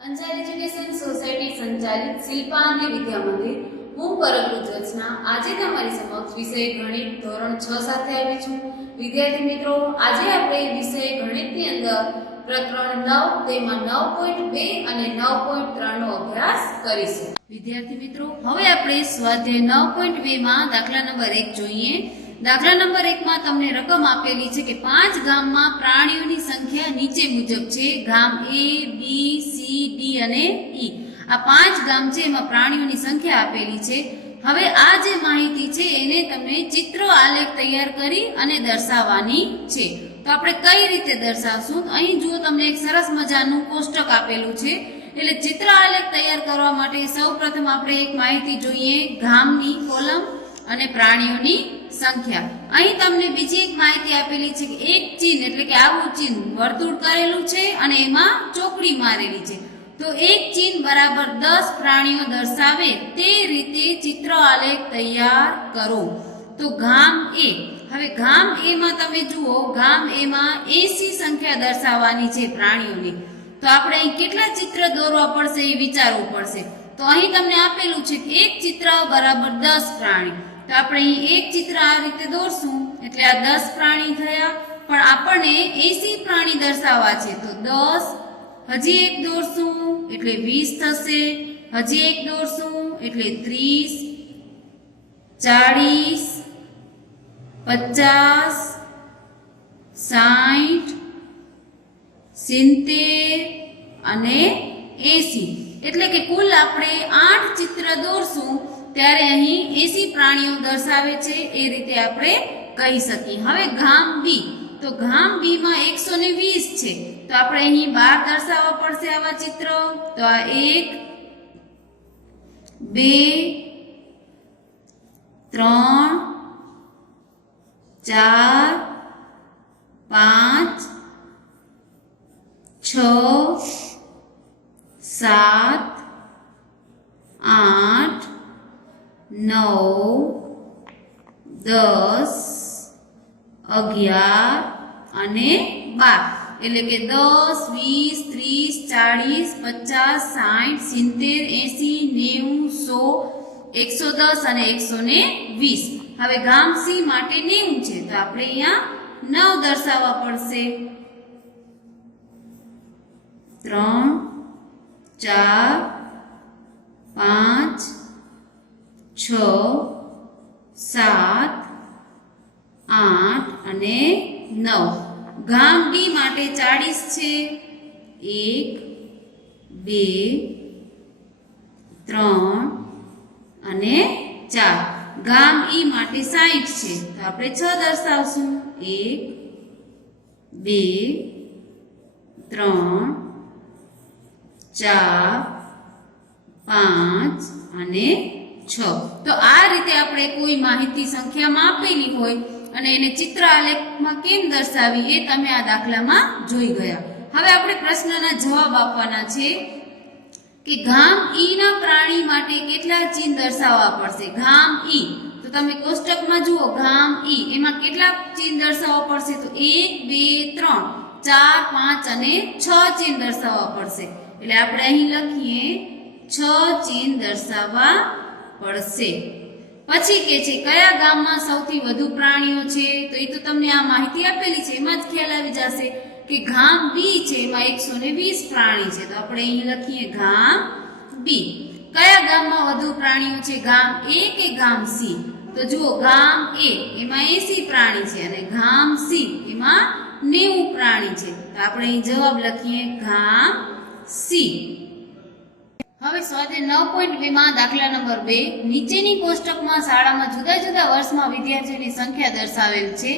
Anjar education society સંચાલિત શિલ્પા અને વિદ્યા મંદિર હું પરમૃત રચના આજે તમારી સમક્ષ વિષય ગણિત ધોરણ 6 સાથે આવી છું। વિદ્યાર્થી મિત્રો, આજે આપણે વિષય ગણિતની અંદર પ્રકરણ 9 તેમાં 9.2 અને 9.3 નો અભ્યાસ કરીશું। વિદ્યાર્થી મિત્રો, હવે આપણે સ્વાધ્યાય 9.2 માં દાખલા નંબર 1 જોઈએ। દાખલા નંબર 1 માં તમને રકમ આપેલી છે કે 5 ગામમાં પ્રાણીઓની સંખ્યા નીચે મુજબ છે। ગામ A, B, C, D અને E આ 5 ગામ છે, એમાં પ્રાણીઓની સંખ્યા આપેલી છે। હવે આ જે માહિતી છે એને તમે ચિત્ર આલેખ તૈયાર કરી અને દર્શાવવાની છે। તો આપણે કઈ રીતે દર્શાવશું? અહીં જુઓ, તમને એક સરસ મજાનું કોષ્ટક આપેલું છે। એટલે ચિત્ર આલેખ તૈયાર કરવા માટે સૌપ્રથમ આપણે એક માહિતી જોઈએ, ગામની કોલમ અને પ્રાણીઓની સંખ્યા। અહીં તમને બીજી એક માહિતી આપેલી છે કે એક ચિહ્ન એટલે કે આવું ચિહ્ન વર્તુળ કરેલું છે અને એમાં ચોકડી મારેલી છે। તો એક ચિહ્ન બરાબર 10 પ્રાણીઓ દર્શાવે તે રીતે ચિત્ર આલેખ તૈયાર કરો। તો ગામ A, હવે ગામ A માં તમે જુઓ, ગામ A માં 80 સંખ્યા દર્શાવવાની છે પ્રાણીઓની। તો આપણે અહીં કેટલા ચિત્ર દોરવા પડશે એ વિચારવું પડશે। તો અહીં તમને આપેલું છે કે એક ચિત્ર બરાબર 10 પ્રાણી। તો આપણે અહીં એક ચિત્ર આ રીતે દોરશું એટલે આ 10 પ્રાણી થયા, પણ આપણને 80 પ્રાણી દર્શાવવા છે। તો 10, હજી એક દોરશું એટલે 20 થશે, હજી એક દોરશું એટલે 30, 40, 50, 60, 70 અને 80, એટલે કે કુલ આપણે 8 ચિત્ર દોરશું ત્યારે અહીં 80 પ્રાણીઓ દર્શાવે છે, એ રીતે આપણે કહી શકીએ। હવે ગામ B, તો ગામ B માં 120 છે, તો આપણે અહીં 12 દર્શાવવા પડશે આવા ચિત્ર। તો આ 1, 2, 3, 4, 5, 6, 7, 8, 9, 10, 11 અને 12, એટલે કે 10, 20, 30, 40, 50, 60, 80, 90, 100, 110 અને 120। હવે ગામ C માટે 90 છે, તો આપણે અહીંયા 9 દર્શાવવા પડશે। 3, 4, 5, 6, 7, 8 અને 9। ગામ D માટે 40 છે, 1, 2, 3 અને 4। ગામ E માટે 60 છે, તો આપણે 6 દર્શાવશું, 1, 2, 3, 4, 5 અને 6। તો આ રીતે આપણે કોઈ માહિતી સંખ્યામાં આપેલી હોય અને એને ચિત્ર આલેખમાં કેમ દર્શાવી એ તમે આ દાખલામાં જોઈ ગયા। હવે આપણે પ્રશ્નના જવાબ આપવાના છે કે ગામ E ના પ્રાણી માટે કેટલા ચિહ્ન દર્શાવવા પડશે। ગામ E, તો તમે કોષ્ટકમાં જુઓ, ગામ E એમાં કેટલા ચિહ્ન દર્શાવવા પડશે? તો 1, 2, 3, 4, 5 અને 6 ચિહ્ન દર્શાવવા પડશે। એટલે આપણે અહીં લખીએ 6 ચિહ્ન દર્શાવવા પડશે। પછી કે છે કયા ગામમાં સૌથી વધુ પ્રાણીઓ છે? તો એ તો તમને આ માહિતી આપેલી છે, એમાં જ ખ્યાલ આવી જશે કે ગામ B છે, એમાં 120 પ્રાણી છે, તો આપણે અહીં લખીએ ગામ B। કયા ગામમાં વધુ પ્રાણીઓ છે, ગામ A કે ગામ C? તો જુઓ, ગામ A એમાં 80 પ્રાણી છે અને ગામ C એમાં 90 પ્રાણી છે, તો આપણે અહીં જવાબ લખીએ ગામ C। હવે સ્વાધ્યાય 9.2 માં દાખલા નંબર 2, નીચેની કોષ્ટકમાં શાળામાં જુદા જુદા વર્ષમાં વિદ્યાર્થીઓની સંખ્યા દર્શાવેલ છે,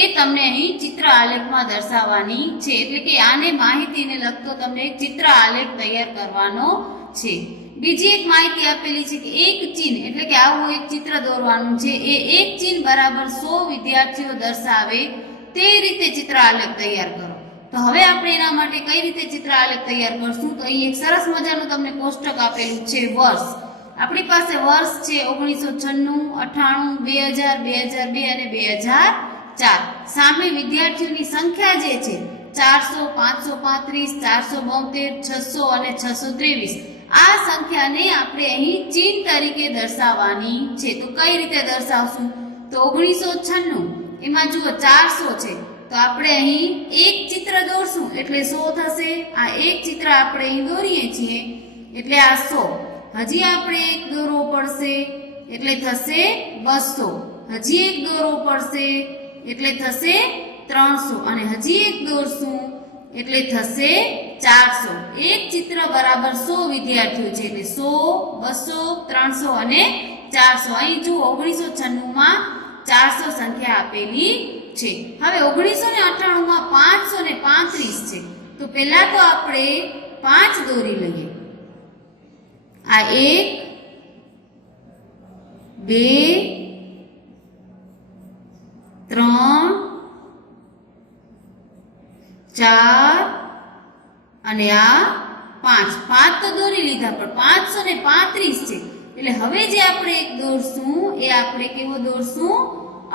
એ તમને અહીં ચિત્ર આલેખમાં દર્શાવવાની છે। એટલે કે આને માહિતીને લગતો તમને એક ચિત્ર આલેખ તૈયાર કરવાનો છે। બીજી એક માહિતી આપેલી છે કે એક ચિહ્ન એટલે કે આવું એક ચિત્ર દોરવાનું છે, એ એક ચિહ્ન બરાબર 100 વિદ્યાર્થીઓ દર્શાવે તે રીતે ચિત્ર આલેખ તૈયાર કરો। તો હવે આપણે એના માટે કઈ રીતે ચિત્ર આલેખ તૈયાર કરશું? તો અહીં એક સરસ મજાનું તમને કોષ્ટક આપેલું છે, વર્ષ। આપણી પાસે વર્ષ છે 1996, 98, 2000, 2002 અને 2004। સામે વિદ્યાર્થીઓની સંખ્યા જે છે 400, 535, 472, 600 અને 623 આ સંખ્યાને આપણે અહીં ચિહ્ન તરીકે દર્શાવવાની છે. તો કઈ રીતે દર્શાવશું? તો 1996 એમાં જુઓ 400 છે તો આપણે અહીં એક ચિત્ર દોરશું એટલે 100 થશે. આ એક ચિત્ર આપણે અહીં દોરીએ છીએ એટલે આ 100. હજી આપણે એક દોરવો પડશે એટલે થશે 200. હજી એક દોરવો પડશે એટલે થશે 300 અને હજી એક દોરશું એટલે થશે 400. એક ચિત્ર બરાબર 100 વિદ્યાર્થીઓ છે એટલે 100, 200, 300 અને 400. અહીં જુઓ 1996 માં 400 સંખ્યા આપેલી છે. હવે 1998 માં 535 છે તો પહેલા તો આપણે 5 દોરી લઈએ. આ 1, 2, 3, 4 અને આ 5. 5 તો દોરી લીધા પણ 535 છે એટલે હવે જે આપણે એક દોરશું એ આપણે કેવો દોરશું?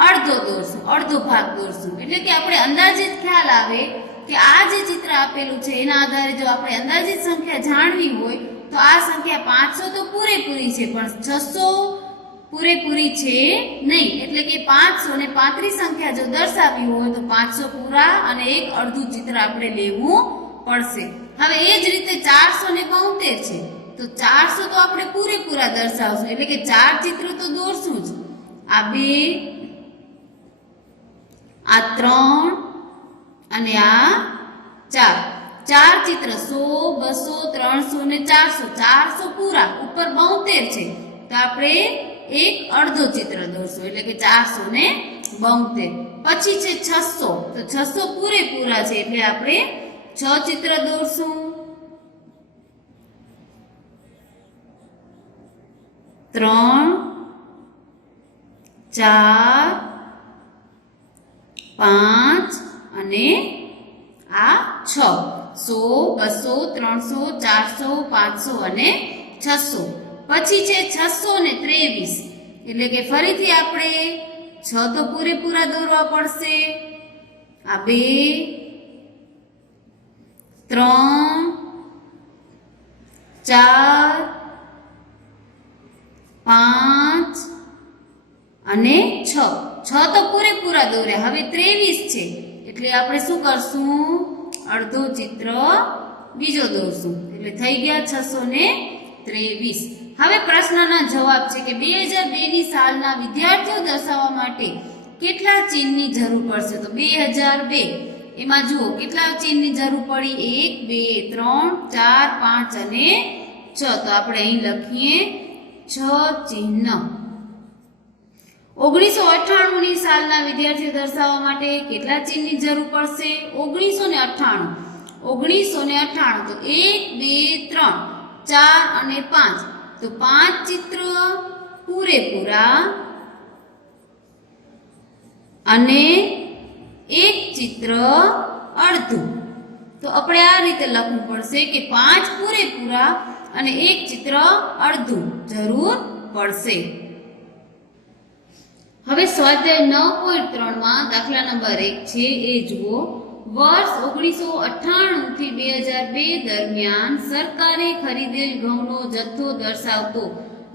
અડધો દોરશું, અડધો ભાગ દોરશું. એટલે કે આપણે અંદાજિત ખ્યાલ આવે કે આ જે ચિત્ર આપેલું છે એના આધારે જો આપણે અંદાજિત સંખ્યા જાણવી હોય તો આ સંખ્યા 500 તો પૂરેપૂરી છે પણ 600 પૂરેપૂરી છે નહીં. એટલે કે 535 સંખ્યા જો દર્શાવવી હોય તો 500 પૂરા અને એક અડધું ચિત્ર આપણે લેવું પડશે. હવે એ જ રીતે 472 છે તો 400 તો આપણે પૂરેપૂરા દર્શાવશું એટલે કે 4 ચિત્રો તો દોરશું જ. આ 2, આ 3 અને આ 4. 4 ચિત્ર 100, 200, 300 ને 400. 400 પૂરા, ઉપર 72 છે તો આપણે એક અડધો ચિત્ર દોરશું એટલે કે 472. પછી છે 600 તો 600 પૂરેપૂરા છે એટલે આપણે 6 ચિત્ર દોરશું. 3, 4, 5 અને આ 6. 100, 200, 300, 400, 500 અને 600. પછી છે 623 એટલે કે ફરીથી આપણે 6 તો પૂરેપૂરા દોરવા પડશે. આ 2, 3, 4, 5 અને 6. 6 તો પૂરેપૂરા દોર્યા. હવે 23 છે એટલે આપણે શું કરશું? અડધો ચિત્ર બીજો દોરશું એટલે થઈ ગયા 623. હવે પ્રશ્નના જવાબ છે કે 2002 ની સાલના વિદ્યાર્થીઓ દર્શાવવા માટે કેટલા ચિહ્નની જરૂર પડશે? તો 2002 એમાં જુઓ કેટલા ચિહ્નની જરૂર પડી? 1, 2, 3, 4, 5 અને 6. તો આપણે અહીં લખીએ 6 ચિહ્ન. 1998 ની સાલના વિદ્યાર્થીઓ દર્શાવવા માટે કેટલા ચિહ્નની જરૂર પડશે? 1998 તો 1, 2, 3, 4 અને 5. તો 5 ચિત્ર પૂરેપૂરા અને એક ચિત્ર અડધું. તો આપણે આ રીતે લખવું પડશે કે 5 પૂરેપૂરા અને એક ચિત્ર અડધું જરૂર પડશે. હવે સ્વાધ્યાય 9.3 માં દાખલા નંબર 1 છે એ જુઓ. વર્ષ 1998 થી 2002 દરમિયાન સરકારે ખરીદેલ ઘઉંનો જથ્થો દર્શાવતો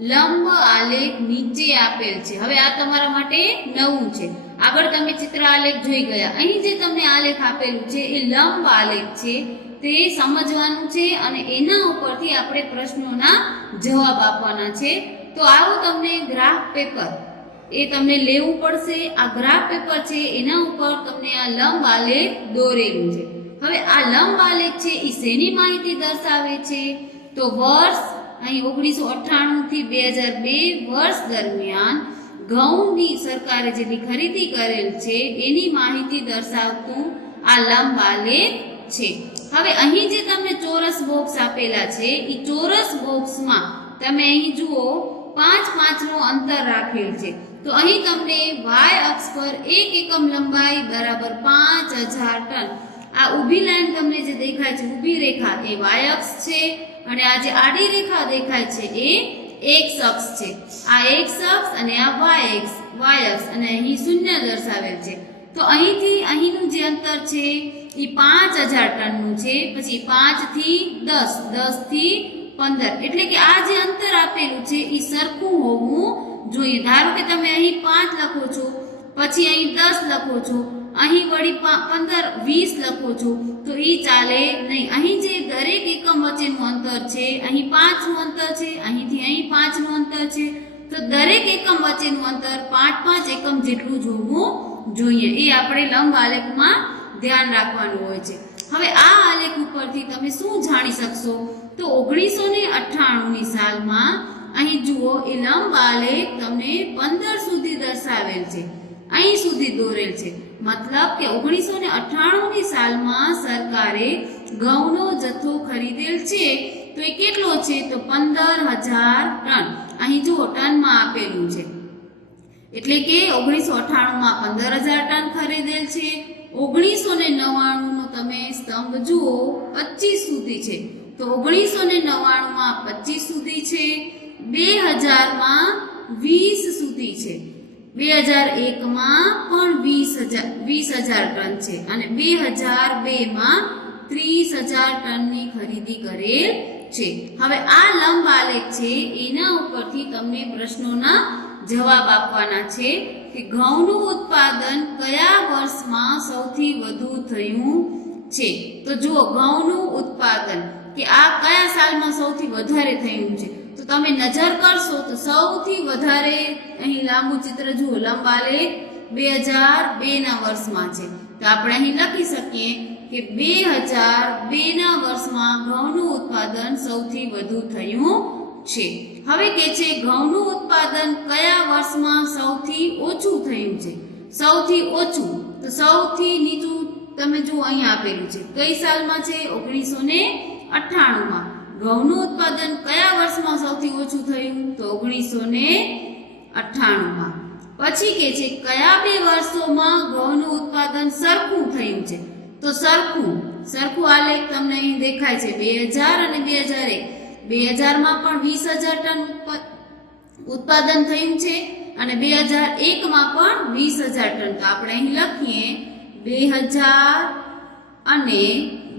લંબ આલેખ નીચે આપેલ છે. હવે આ તમારા માટે નવું છે. આગળ તમે ચિત્ર આલેખ જોઈ ગયા. અહીં જે તમને આલેખ આપેલું છે એ લંબ આલેખ છે તે સમજવાનું છે અને એના ઉપરથી આપણે પ્રશ્નોના જવાબ આપવાના છે. તો આવું તમને ગ્રાફ પેપર એ તમને લેવું પડશે. આ ગ્રાફ પેપર છે એના ઉપર તમને આ લંબ આલેખ દોરેલું છે. હવે આ લંબ આલેખ છે એ શેની માહિતી દર્શાવે છે? તો વર્ષ અહીં 1998 થી 2002 વર્ષ દરમિયાન ઘઉંની સરકારે જેટલી ખરીદી કરેલ છે એની માહિતી દર્શાવતું આ લંબ આલેખ છે. હવે અહીં જે તમને ચોરસ બોક્સ આપેલા છે એ ચોરસ બોક્સમાં તમે અહીં જુઓ 5 નો અંતર રાખેલ છે. તો અહીં તમને y અક્ષ પર 1 એકમ લંબાઈ બરાબર 5000 ટન. આ ઊભી લાઈન તમને જે દેખાય છે ઊભી રેખા એ y અક્ષ છે અને આ જે આડી રેખા દેખાય છે એ x અક્ષ છે. આ x અક્ષ અને આ y અક્ષ અને અહીં શૂન્ય દર્શાવેલ છે. તો અહીંથી અહીંનું જે અંતર છે એ 5000 ટનનું છે. પછી 5 થી 10, 10 થી 15, એટલે કે આ જે અંતર આપેલું છે એ સરખું હોવું જોઈએ. ધારો કે તમે અહીં 5 લખો છો, પછી અહીં 10 લખો છો, અહીં વળી 15, 20 લખો છો, તો એ ચાલે નહીં. અહીં જે દરેક એકમ વચ્ચેનું અંતર છે, અહીં 5 નું અંતર છે, અહીંથી અહીં 5 નું અંતર છે, તો દરેક એકમ વચ્ચેનું અંતર 5-5 એકમ જેટલું જ હોવું જોઈએ. એ આપણે લંબ આલેખમાં ધ્યાન રાખવાનું હોય છે. હવે આ આલેખ ઉપરથી તમે શું જાણી શકશો? તો 1998ની સાલમાં અહીં જુઓ, એ લંબ આલેખ તમને 15 સુધી દર્શાવેલ છે, અહીં સુધી દોરેલ છે. મતલબ કે 1998ની સાલમાં સરકારે ઘઉંનો જથ્થો ખરીદેલ છે, તો એ કેટલો છે? તો 15000 ટન. અહીં જુઓ ટનમાં આપેલું છે, એટલે કે 1998માં 15000 ટન ખરીદેલ છે. 1999 નો તમે સ્તંભ જુઓ, 25 સુધી છે, તો 1999માં 25 સુધી છે. 2000માં 20 સુધી છે. 2001માં પણ 20000 ટન છે, અને 2002માં 30000 ટનની ખરીદી કરેલ છે. હવે આ લંબ આલેખ છે, એના ઉપરથી તમને પ્રશ્નોના જવાબ આપવાના છે કે ઘઉંનું ઉત્પાદન કયા વર્ષમાં સૌથી વધુ થયું છે. તો જુઓ, ઘઉંનું ઉત્પાદન કે આ કયા સાલમાં સૌથી વધારે થયું છે, તો તમે નજર કરશો તો સૌથી વધારે અહીં લાંબુ ચિત્ર જુઓ, લંબ આલેખ 2002ના વર્ષમાં છે. તો આપણે અહીં લખી શકીએ કે 2002ના વર્ષમાં ઘઉંનું ઉત્પાદન સૌથી વધુ થયું છે. હવે કે છે ઘઉંનું ઉત્પાદન કયા વર્ષમાં સૌથી ઓછું થયું છે? સૌથી ઓછું, તો સૌથી નીચું તમે જુઓ અહીં આપેલું છે, કઈ સાલમાં છે? 1998માં. ઘઉંનું ઉત્પાદન કયા વર્ષમાં સૌથી ઓછું થયું? તો 1998માં. પછી કે છે કયા બે વર્ષોમાં ઘઉંનું ઉત્પાદન સરખું થયું છે? તો સરખું આલેખ તમને અહીં દેખાય છે, 2000 અને 2001. 2000માં પણ 20000 ટન ઉત્પાદન થયું છે, અને 2001માં પણ 20000 ટન. તો આપણે અહીં લખીએ 2000 અને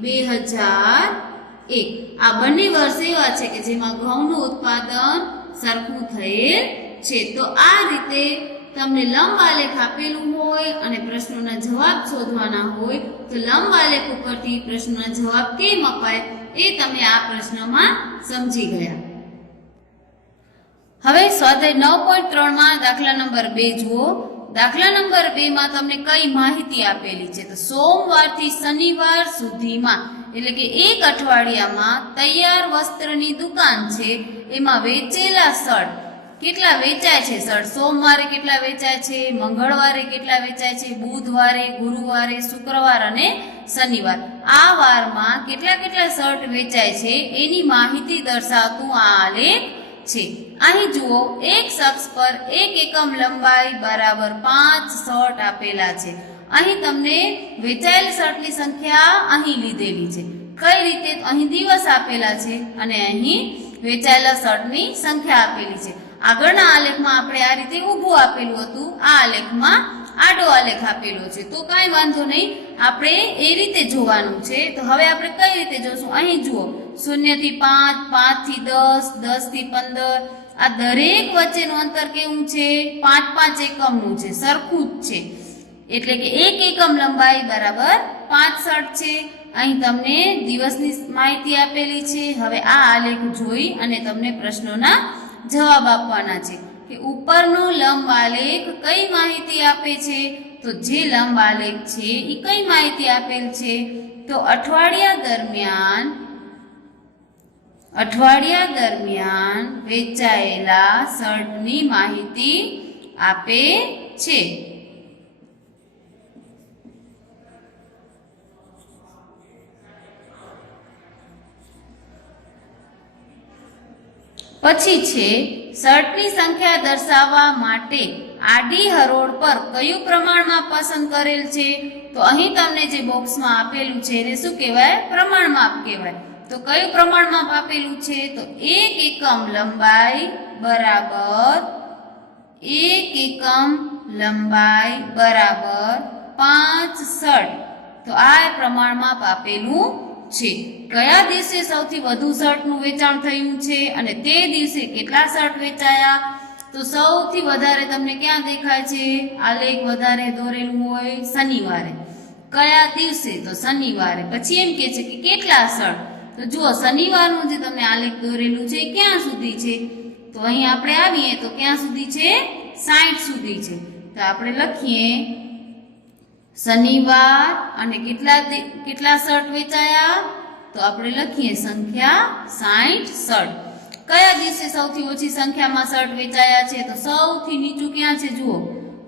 2001. આ બંને વર્ષ એવા છે કે જેમાં ઘઉંનું ઉત્પાદન સરખું થયેલ છે. તો આ રીતે તમને લંબ આલેખ આપેલું હોય અને પ્રશ્નોના જવાબ શોધવાના હોય, તો લંબ આલેખ ઉપરથી પ્રશ્નોના જવાબ કેમ અપાય એ તમે આ પ્રશ્નમાં સમજી ગયા. હવે સ્વાધ્યાય 9.3માં દાખલા નંબર 2 જુઓ. દાખલા નંબર 2માં તમને કઈ માહિતી આપેલી છે? તો સોમવારથી શનિવાર સુધીમાં, એટલે કે એક અઠવાડિયામાં તૈયાર વસ્ત્રની દુકાન છે, એમાં વેચેલા શર્ટ કેટલા વેચાય છે? શર્ટ સોમવારે કેટલા વેચાય છે, મંગળવારે કેટલા વેચાય છે, બુધવારે, ગુરુવારે, શુક્રવાર અને શનિવાર, આ વારમાં કેટલા કેટલા શર્ટ વેચાય છે એની માહિતી દર્શાવતું આ આલેખ છે. અહીં જુઓ, એક શખ્સ પર 1 એકમ લંબાઈ બરાબર 5 શર્ટ આપેલા છે. અહીં તમને વેચાયેલ શર્ટની સંખ્યા અહીં લીધેલી છે. કઈ રીતે? અહીં દિવસ આપેલા છે અને અહીં વેચાયેલા શર્ટની સંખ્યા આપેલી છે. આગળના આલેખમાં આપણે આ રીતે ઊભું આપેલું હતું, આ આલેખમાં આડો આલેખ આપેલો છે. તો કાંઈ વાંધો નહીં, આપણે એ રીતે જોવાનું છે. તો હવે આપણે કઈ રીતે જોશું? અહીં જુઓ, 0 થી 5, 5 થી 10, 10 થી 15, આ દરેક વચ્ચેનું અંતર કેવું છે? 5-5 એકમનું છે, સરખું જ છે. એટલે કે 1 એકમ લંબાઈ બરાબર 5 શર્ટ છે. અહીં તમને દિવસની માહિતી આપેલી છે. હવે આ આલેખ જોઈ અને તમને પ્રશ્નોના જવાબ આપવાના છે કે ઉપરનો લંબ આલેખ કઈ માહિતી આપે છે? તો જે લંબ આલેખ છે એ કઈ માહિતી આપેલ છે? તો અઠવાડિયા દરમિયાન વેચાયેલા શર્ટની માહિતી આપે છે. પછી છે શર્ટની સંખ્યા દર્શાવવા માટે આડી હરોળ પર કયું પ્રમાણમાં પસંદ કરેલ છે? તો અહીં તમને જે બોક્સમાં આપેલું છે એને શું કહેવાય? પ્રમાણમાપ કહેવાય. તો કયું પ્રમાણમાપ આપેલું છે? તો 1 એકમ લંબાઈ બરાબર 1 એકમ લંબાઈ બરાબર 5 શર્ટ. તો આ પ્રમાણ માપ આપેલું છે. કયા દિવસે સૌથી વધુ શર્ટનું વેચાણ થયું છે અને તે દિવસે કેટલા શર્ટ વેચાયા? તો સૌથી વધારે તમને ક્યાં દેખાય છે? આલેખ વધારે દોરેલું હોય શનિવારે. કયા દિવસે? તો શનિવારે. પછી એમ કે છે કે કેટલા શર્ટ? તો જુઓ શનિવારનું જે તમને આલેખ દોરેલું છે ક્યાં સુધી છે? તો અહીં આપણે આવીએ તો ક્યાં સુધી છે? 60 સુધી છે. તો આપણે લખીએ શનિવાર અને કેટલા શર્ટ વેચાયા? તો આપણે લખીએ સંખ્યા 60 શર્ટ. કયા દિવસે સૌથી ઓછી સંખ્યામાં શર્ટ વેચાયા છે? તો સૌથી નીચું ક્યાં છે? જુઓ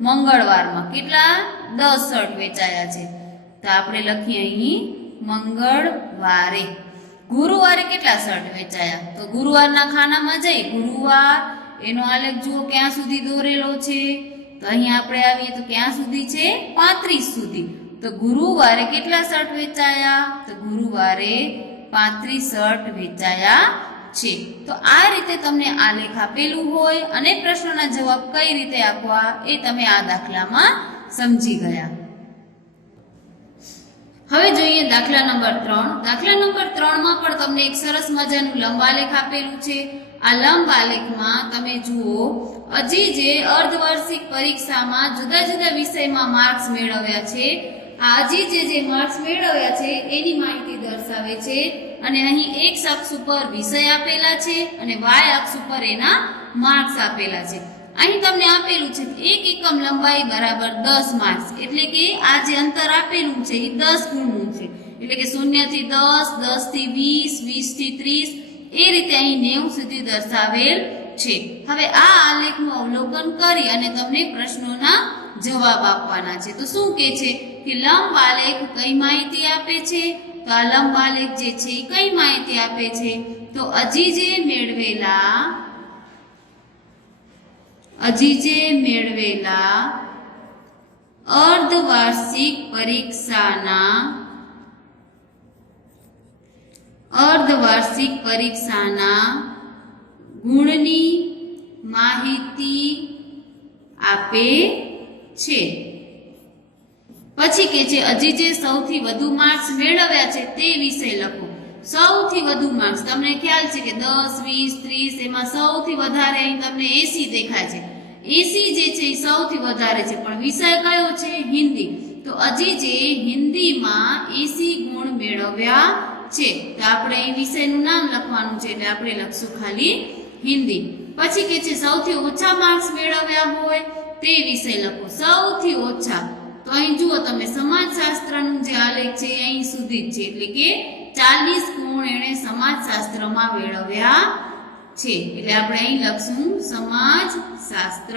મંગળવારમાં. કેટલા? 10 શર્ટ વેચાયા છે. તો આપણે લખીએ અહીં મંગળવારે. ગુરુવારે કેટલા શર્ટ વેચાયા? તો ગુરુવારના ખાનામાં જઈ ગુરુવાર એનો આલેખ જુઓ ક્યાં સુધી દોરેલો છે? તો અહીં આપણે આવીએ તો ક્યાં સુધી છે? 35 સુધી. તો ગુરુવારે કેટલા શર્ટ વેચાયા? તો ગુરુવારે 35 શર્ટ વેચાયા છે. તો આ રીતે તમને આલેખ આપેલું હોય અને પ્રશ્નોના જવાબ કઈ રીતે આપવા એ તમે આ દાખલામાં સમજી ગયા. હવે જોઈએ દાખલા નંબર 3. દાખલા નંબર 3 માં પણ તમને એક સરસ મજાનું લંબ આલેખ આપેલું છે. આ લંબ આલેખમાં તમે જુઓ હજી જે અર્ધવાર્ષિક પરીક્ષામાં જુદા જુદા વિષયમાં માર્ક્સ મેળવ્યા છે, આ હજી જે માર્ક્સ મેળવ્યા છે એની માહિતી દર્શાવે છે. અને અહીં x અક્ષ ઉપર વિષય આપેલા છે અને y અક્ષ ઉપર એના માર્ક્સ આપેલા છે. અહીં તમને આપેલું છે કે 1 એકમ લંબાઈ બરાબર 10 માર્ક્સ. એટલે કે આ જે અંતર આપેલું છે એ 10 ગુણનું છે. એટલે કે 0 થી 10, 10 થી 20, 20 થી 30 એ રીતે અહીં 90 સુધી દર્શાવેલ છે. હવે આ આલેખનું અવલોકન કરી અને તમને પ્રશ્નોના જવાબ આપવાના છે. તો શું કહે છે કે લંબ આલેખ કઈ માહિતી આપે છે? તો આ લંબ આલેખ જે છે એ કઈ માહિતી આપે છે? તો હજી જે મેળવેલા અર્ધવાર્ષિક પરીક્ષાના ગુણની માહિતી આપે છે. પછી કે છે હજી જે સૌથી વધુ માર્ક્સ મેળવ્યા છે તે વિશે લખો. સૌથી વધુ માર્ક્સ તમને ખ્યાલ છે કે 10, 20, 30 એમાં સૌથી વધારે અહીં તમને 80 દેખાય છે. 80 જે છે એ સૌથી વધારે છે, પણ વિષય કયો છે? હિન્દી. તો હજી જે હિન્દીમાં 80 ગુણ મેળવ્યા છે. તો આપણે અહીં વિષયનું નામ લખવાનું છે એટલે આપણે લખશું ખાલી હિન્દી. પછી કે છે સૌથી ઓછા માર્ક્સ મેળવ્યા હોય તે વિષય લખો. સૌથી ઓછા તો અહીં જુઓ તમે સમાજશાસ્ત્રનું જે આલેખ છે અહીં સુધી જ છે. એટલે કે 40 ગુણ એણે સમાજશાસ્ત્રમાં મેળવ્યા છે. એટલે આપણે અહીં લખશું સમાજશાસ્ત્ર.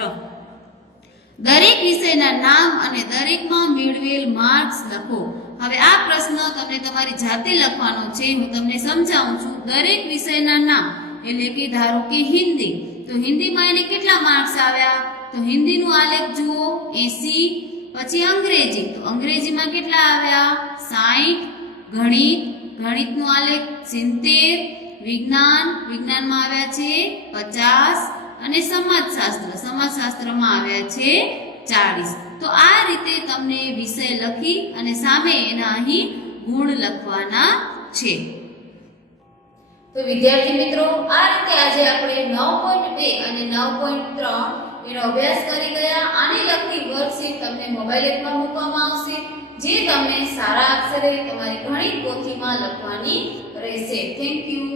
દરેક વિષયના નામ અને દરેકમાં મેળવેલ માર્ક્સ લખો. હવે આ પ્રશ્ન તમને તમારી જાતે લખવાનો છે. હું તમને સમજાવું છું. દરેક વિષયના નામ એટલે કે ધારો કે હિન્દી, તો હિન્દીમાં એને કેટલા માર્ક્સ આવ્યા? તો હિન્દીનું આલેખ જુઓ 80. પછી અંગ્રેજી, તો અંગ્રેજીમાં કેટલા આવ્યા? 60. ગણિતનું આલેખ 70. વિજ્ઞાનમાં આવ્યા છે 50. અને સમાજશાસ્ત્રમાં આવ્યા છે 40. તો આ રીતે તમને વિષય લખી અને સામે એના અહીં ગુણ લખવાના છે. તો વિદ્યાર્થી મિત્રો, આ રીતે આજે આપણે 9.2 અને 9.3 એનો અભ્યાસ કરી ગયા. આની લગતી વર્કશીટ તમને મોબાઈલ એપમાં મૂકવામાં આવશે, જે તમને સારા અક્ષરે તમારી ગણિત પોથીમાં લખવાની રહેશે. Thank you.